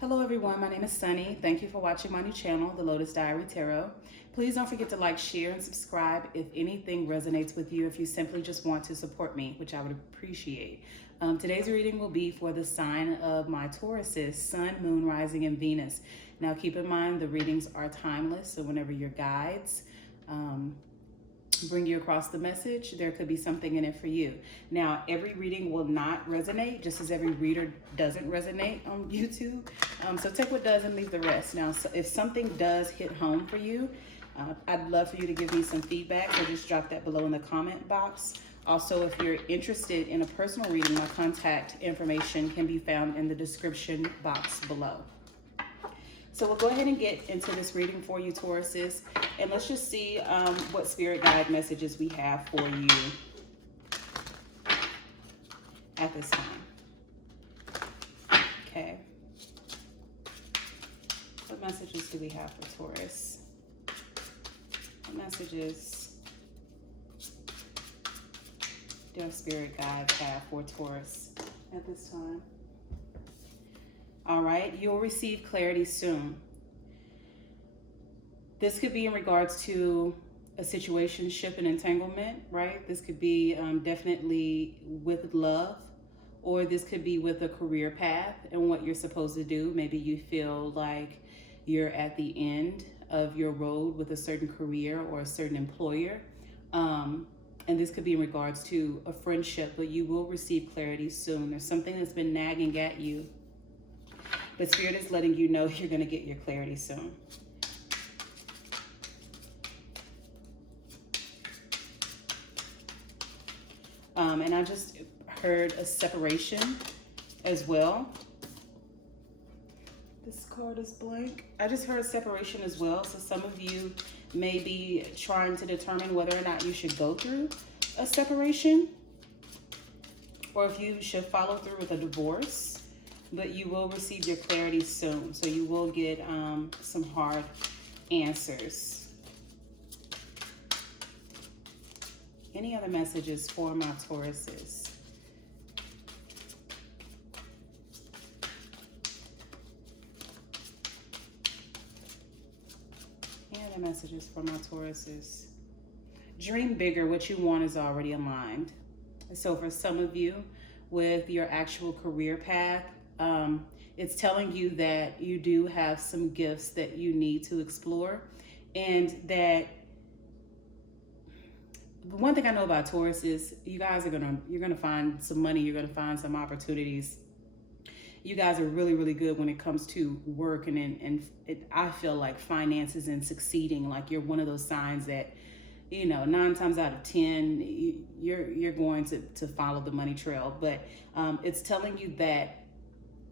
Hello everyone, my name is Sunny. Thank you for watching my new channel, the Lotus Diary Tarot. Please don't forget to like, share, and subscribe if anything resonates with you, if you simply just want to support me, which I would appreciate. Today's reading will be for the sign of my Tauruses, Sun, Moon, Rising, and Venus. Now keep in mind the readings are timeless, so whenever your guides bring you across the message, there could be something in it for you. Now, every reading will not resonate, just as every reader doesn't resonate on YouTube. So take what does and leave the rest. Now, so if something does hit home for you, I'd love for you to give me some feedback, so just drop that below in the comment box. Also, if you're interested in a personal reading, my contact information can be found in the description box below. So we'll go ahead and get into this reading for you, Tauruses, and let's just see what spirit guide messages we have for you at this time. Okay. What messages do we have for Taurus? What messages do our spirit guides have for Taurus at this time? All right, you'll receive clarity soon. This could be in regards to a situationship and entanglement, right? This could be definitely with love, or this could be with a career path and what you're supposed to do. Maybe you feel like you're at the end of your road with a certain career or a certain employer. And this could be in regards to a friendship, but you will receive clarity soon. There's something that's been nagging at you, but Spirit is letting you know you're going to get your clarity soon. And I just heard a separation as well. This card is blank. I just heard separation as well. So some of you may be trying to determine whether or not you should go through a separation, or if you should follow through with a divorce. But you will receive your clarity soon. So you will get some hard answers. Any other messages for my Tauruses? Any other messages for my Tauruses? Dream bigger. What you want is already aligned. So for some of you, with your actual career path, it's telling you that you do have some gifts that you need to explore, and that one thing I know about Taurus is you guys are you're gonna find some money, you're gonna find some opportunities. You guys are really, really good when it comes to work and I feel like finances and succeeding. Like you're one of those signs that, you know, 9 times out of 10, you're going to follow the money trail. But it's telling you that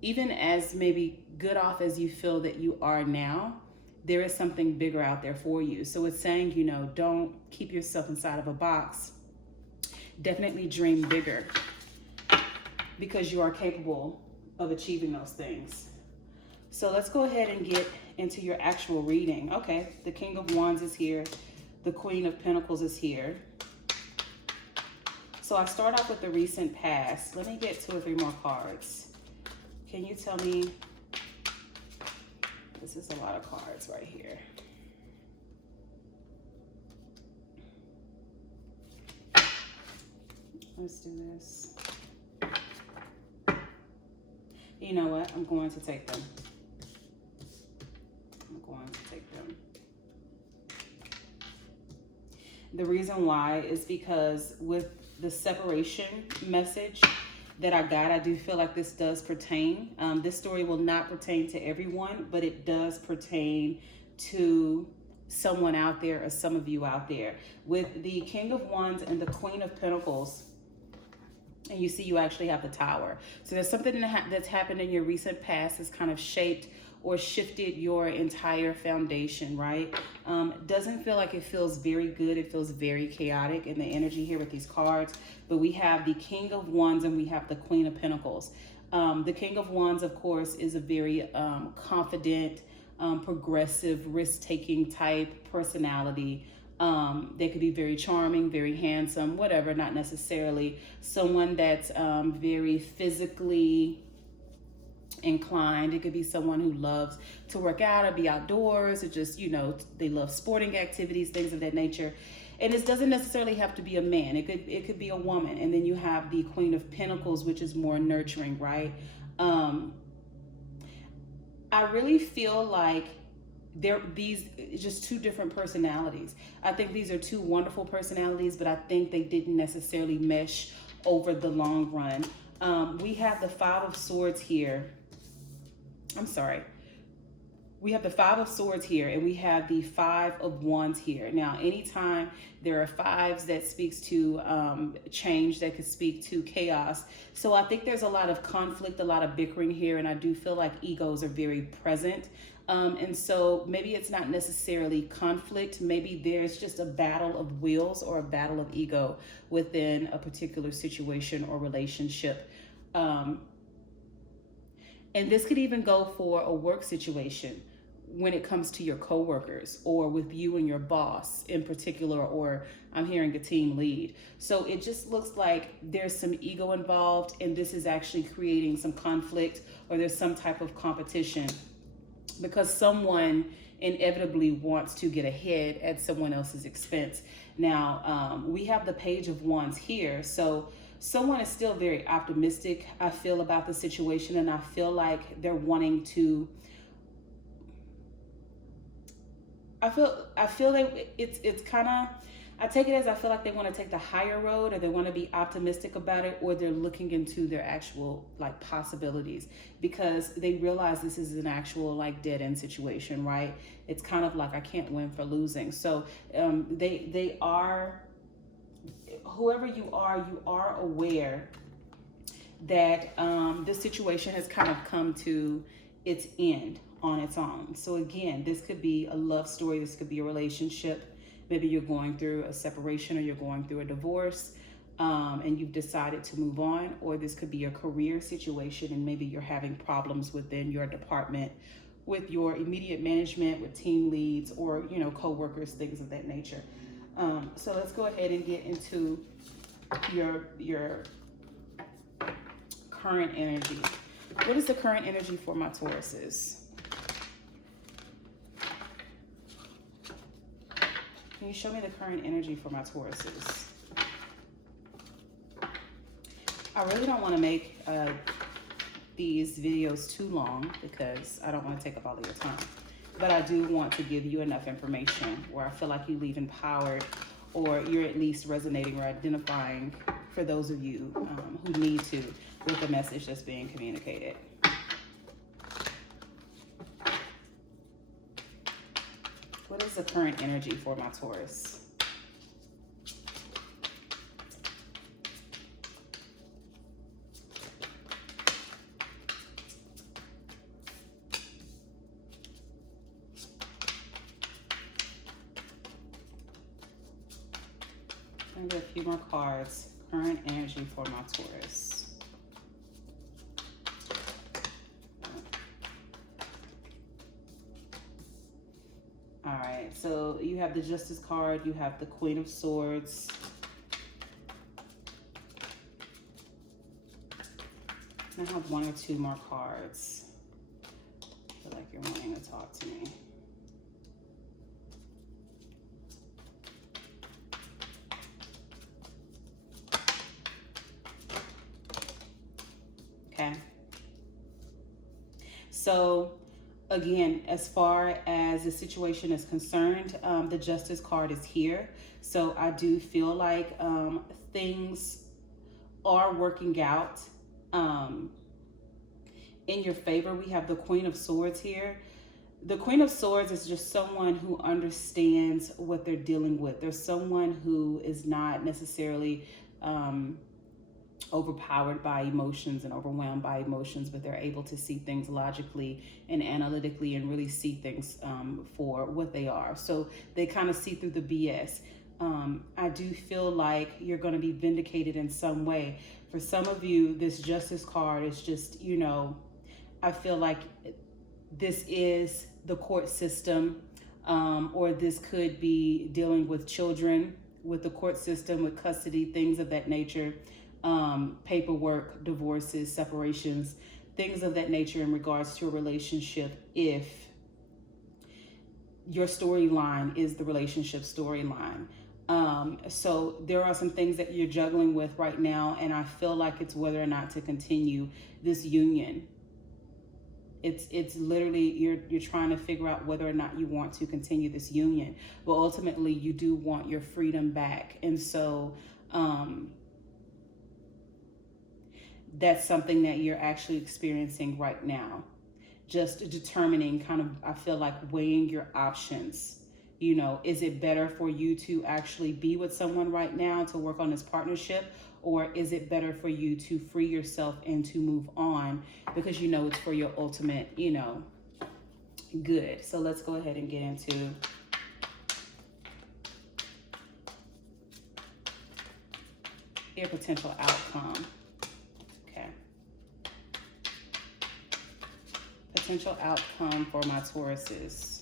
even as maybe good off as you feel that you are now, there is something bigger out there for you. So it's saying, you know, don't keep yourself inside of a box. Definitely dream bigger, because you are capable of achieving those things. So let's go ahead and get into your actual reading. Okay, the King of Wands is here. The Queen of Pentacles is here. So I start off with the recent past. Let me get 2 or 3 more cards. Can you tell me? This is a lot of cards right here. Let's do this. You know what? I'm going to take them. I'm going to take them. The reason why is because with the separation message that I got, I do feel like this does pertain. This story will not pertain to everyone, but it does pertain to someone out there, or some of you out there. With the King of Wands and the Queen of Pentacles, and you see you actually have the Tower. So there's something that's happened in your recent past that's kind of shaped or shifted your entire foundation, right? Doesn't feel like it feels very good. It feels very chaotic in the energy here with these cards. But we have the King of Wands and we have the Queen of Pentacles. The King of Wands, of course, is a very confident, progressive, risk-taking type personality. They could be very charming, very handsome, whatever, not necessarily someone that's very physically inclined. It could be someone who loves to work out or be outdoors, or just, they love sporting activities, things of that nature. And this doesn't necessarily have to be a man. It could be a woman. And then you have the Queen of Pentacles, which is more nurturing, right? I really feel like these just two different personalities. I think these are two wonderful personalities, but I think they didn't necessarily mesh over the long run. We have the Five of Swords here. I'm sorry. We have the Five of Swords here, and we have the Five of Wands here. Now, anytime there are fives, that speaks to change, that could speak to chaos. So I think there's a lot of conflict, a lot of bickering here, and I do feel like egos are very present. And so maybe it's not necessarily conflict. Maybe there's just a battle of wills or a battle of ego within a particular situation or relationship. And this could even go for a work situation when it comes to your coworkers, or with you and your boss in particular, or I'm hearing a team lead. So it just looks like there's some ego involved, and this is actually creating some conflict, or there's some type of competition, because someone inevitably wants to get ahead at someone else's expense. Now, we have the Page of Wands here. So someone is still very optimistic, I feel, about the situation, and I feel like they're wanting to, I feel that it's kind of, I take it as, I feel like they want to take the higher road, or they want to be optimistic about it, or they're looking into their actual like possibilities, because they realize this is an actual like dead end situation, right? It's kind of like, I can't win for losing. So they are, whoever you are aware that this situation has kind of come to its end on its own. So again, this could be a love story, this could be a relationship. Maybe you're going through a separation, or you're going through a divorce, and you've decided to move on. Or this could be a career situation, and maybe you're having problems within your department, with your immediate management, with team leads, or co-workers, things of that nature. So let's go ahead and get into your current energy. What is the current energy for my Tauruses? Can you show me the current energy for my Tauruses? I really don't want to make these videos too long, because I don't want to take up all of your time. But I do want to give you enough information where I feel like you leave empowered, or you're at least resonating or identifying, for those of you who need to, with the message that's being communicated. What is the current energy for my Taurus? I'm going to get a few more cards. Current energy for my Taurus. All right, so you have the Justice card, you have the Queen of Swords. I have one or two more cards. I feel like you're wanting to talk to me. Okay. So again, as far as the situation is concerned, the Justice card is here. So I do feel like things are working out in your favor. We have the Queen of Swords here. The Queen of Swords is just someone who understands what they're dealing with. There's someone who is not necessarily overpowered by emotions and overwhelmed by emotions, but they're able to see things logically and analytically, and really see things for what they are. So they kind of see through the BS. I do feel like you're going to be vindicated in some way. For some of you, this Justice card is just, I feel like this is the court system, or this could be dealing with children, with the court system, with custody, things of that nature. Paperwork, divorces, separations, things of that nature in regards to a relationship if your storyline is the relationship storyline. So there are some things that you're juggling with right now, and I feel like it's whether or not to continue this union. It's literally you're trying to figure out whether or not you want to continue this union, but ultimately you do want your freedom back. And so that's something that you're actually experiencing right now. Just determining, kind of, I feel like weighing your options. You know, is it better for you to actually be with someone right now to work on this partnership? Or is it better for you to free yourself and to move on because you know it's for your ultimate, you know, good. So let's go ahead and get into your potential outcome. Okay. Potential outcome for my Tauruses.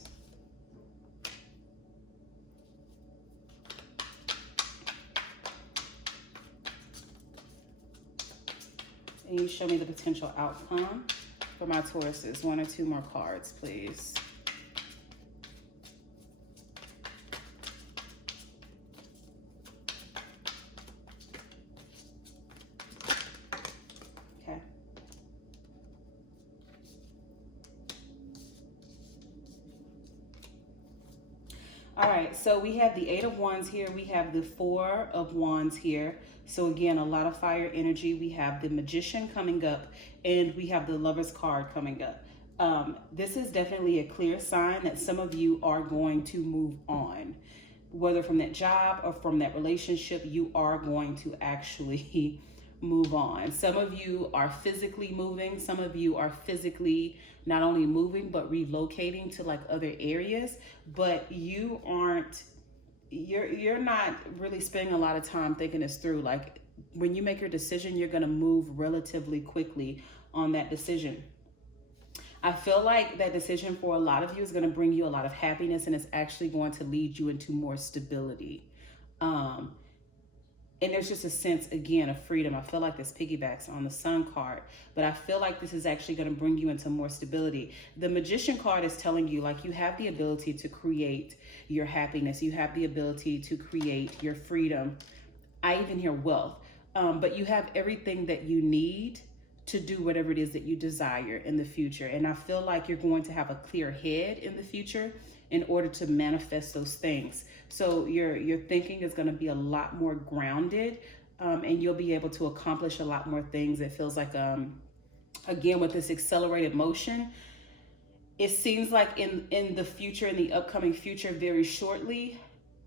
And you show me the potential outcome for my Tauruses. 1 or 2 more cards, please. Okay. All right, so we have the 8 of Wands here. We have the 4 of Wands here. So again, a lot of fire energy. We have the Magician coming up, and we have the Lover's card coming up. This is definitely a clear sign that some of you are going to move on. Whether from that job or from that relationship, you are going to actually move on. Some of you are physically moving. Some of you are physically not only moving, but relocating to like other areas. But you aren't, you're not really spending a lot of time thinking this through. Like when you make your decision, you're going to move relatively quickly on that decision. I feel like that decision for a lot of you is going to bring you a lot of happiness, and it's actually going to lead you into more stability. And there's just a sense, again, of freedom. I feel like this piggybacks on the Sun card, but I feel like this is actually going to bring you into more stability. The Magician card is telling you, like, you have the ability to create your happiness. You have the ability to create your freedom. I even hear wealth. But you have everything that you need to do whatever it is that you desire in the future. And I feel like you're going to have a clear head in the future in order to manifest those things. So your thinking is going to be a lot more grounded, and you'll be able to accomplish a lot more things. It feels like, again, with this accelerated motion, it seems like in the future, in the upcoming future, very shortly,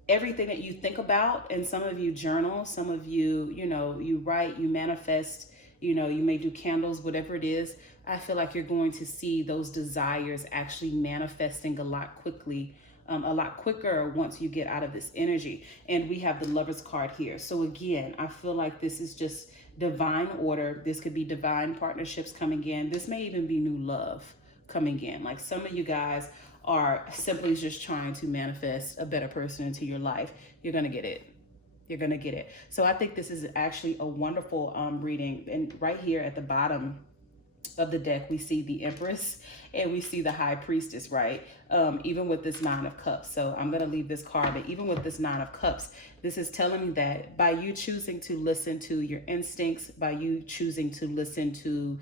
everything that you think about, and some of you journal, some of you, you know, you write, you manifest, you know, you may do candles, whatever it is. I feel like you're going to see those desires actually manifesting a lot quicker once you get out of this energy. And we have the Lover's card here. So again, I feel like this is just divine order. This could be divine partnerships coming in. This may even be new love coming in. Like some of you guys are simply just trying to manifest a better person into your life. You're going to get it. You're going to get it. So I think this is actually a wonderful reading. And right here at the bottom of the deck, we see the Empress and we see the High Priestess, right? Even with this 9 of Cups. So I'm going to leave this card, but even with this 9 of Cups, this is telling me that by you choosing to listen to your instincts, by you choosing to listen to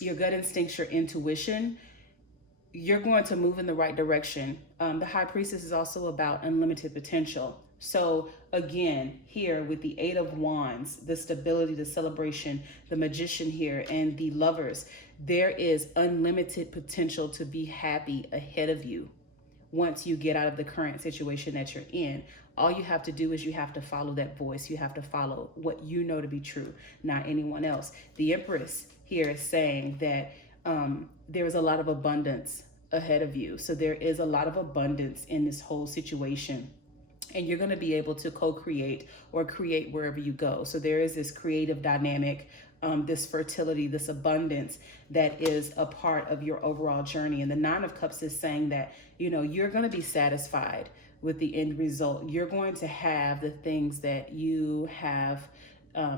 your gut instincts, your intuition, you're going to move in the right direction. The High Priestess is also about unlimited potential. So again, here with the 8 of Wands, the stability, the celebration, the Magician here, and the Lovers, there is unlimited potential to be happy ahead of you once you get out of the current situation that you're in. All you have to do is you have to follow that voice. You have to follow what you know to be true, not anyone else. The Empress here is saying that there is a lot of abundance ahead of you. So there is a lot of abundance in this whole situation. And you're going to be able to co-create or create wherever you go. So there is this creative dynamic, this fertility, this abundance that is a part of your overall journey. And the 9 of Cups is saying that, you know, you're going to be satisfied with the end result. You're going to have the things that you have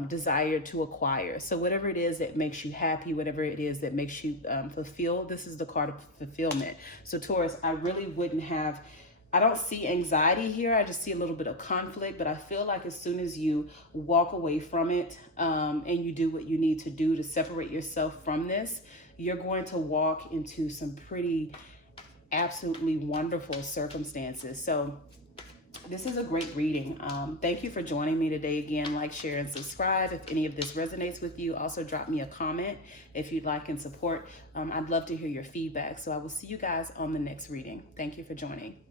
desire to acquire. So whatever it is that makes you happy, whatever it is that makes you fulfilled, this is the card of fulfillment. So Taurus, I really wouldn't have, I don't see anxiety here. I just see a little bit of conflict, but I feel like as soon as you walk away from it and you do what you need to do to separate yourself from this, you're going to walk into some pretty absolutely wonderful circumstances. So this is a great reading. Thank you for joining me today. Again, like, share, and subscribe if any of this resonates with you. Also drop me a comment if you'd like and support. I'd love to hear your feedback. So I will see you guys on the next reading. Thank you for joining.